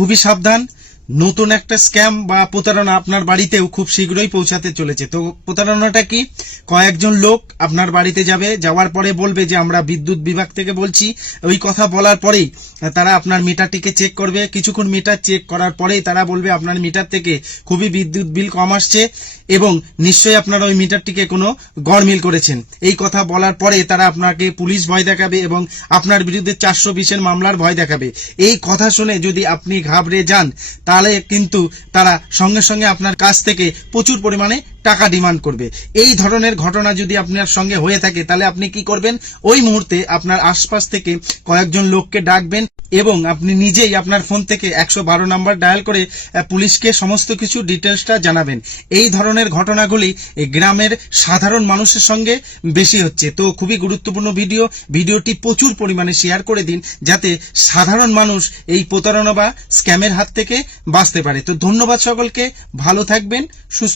খুবই সাবধান, নতুন একটা স্ক্যাম বা প্রতারণা আপনার বাড়িতেও খুব শীঘ্রই পৌঁছাতে চলেছে। তো প্রতারণাটা কি? কয়েকজন লোক আপনার বাড়িতে যাবে, যাওয়ার পরে বলবে যে আমরা বিদ্যুৎ বিভাগ থেকে বলছি। ওই কথা বলার পরেই তারা আপনার মিটারটিকে চেক করবে। কিছুক্ষণ মিটার চেক করার পরেই তারা বলবে আপনার মিটার থেকে খুবই বিদ্যুৎ বিল কম আসছে এবং নিশ্চয়ই আপনারা ওই মিটারটিকে কোনো গড়মিল করেছেন। এই কথা বলার পরে তারা আপনাকে পুলিশ ভয় দেখাবে এবং আপনার বিরুদ্ধে 420-এর মামলার ভয় দেখাবে। এই কথা শুনে যদি আপনি ঘাবড়ে যান তাহলে কিন্তু তারা সঙ্গে সঙ্গে আপনার কাছ থেকে প্রচুর পরিমাণে টাকা ডিমান্ড করবে। এই ধরনের ঘটনা যদি আপনার সঙ্গে হয়ে থাকে তাহলে আপনি কি করবেন? ওই মুহূর্তে আপনার আশপাশ থেকে কয়েকজন লোককে ডাকবেন এবং আপনি নিজেই আপনার ফোন থেকে 112 নাম্বার ডায়াল করে পুলিশকে সমস্ত কিছু ডিটেলসটা জানাবেন। এই ধরনের ঘটনাগুলি গ্রামের সাধারণ মানুষের সঙ্গে বেশি হচ্ছে। তো খুবই গুরুত্বপূর্ণ ভিডিওটি প্রচুর পরিমাণে শেয়ার করে দিন যাতে সাধারণ মানুষ এই প্রতারণা বা স্ক্যামের হাত থেকে বাঁচতে পারে। তো ধন্যবাদ সকলকে, ভালো থাকবেন, সুস্থ